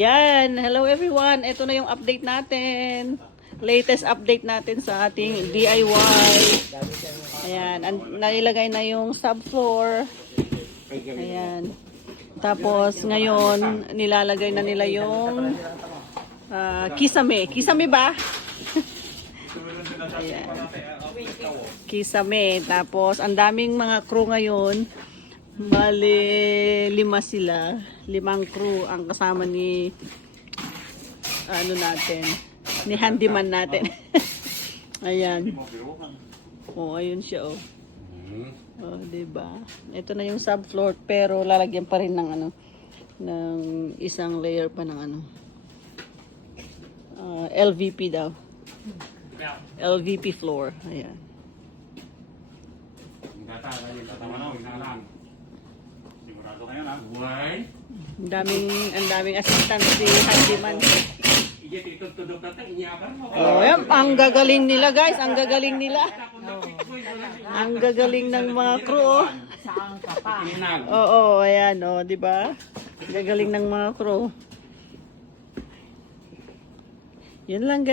Ayan, hello everyone. Ito na yung update natin. Latest update natin sa ating DIY. Ayan, nailagay na yung subfloor. Ayan. Tapos ngayon, nilalagay na nila yung kisame. Kisame ba? Ayan. Kisame. Tapos, ang daming mga crew ngayon. Bale, 5 sila. 5 crew ang kasama ni ni handyman natin. Ayan. Oh, ayun siya oh. Oh, 'di ba? Ito na yung subfloor pero lalagyan pa rin ng ng isang layer pa ng LVP daw. LVP floor. Ayan. Ang daming assistant si handyman. Oh, yan. Ang gagaling nila guys, ang gagaling nila. Ang gagaling ng mga crew. Saan ka pa? Oo, ayan oh, 'di ba? Gagaling ng mga crew. Yan lang guys.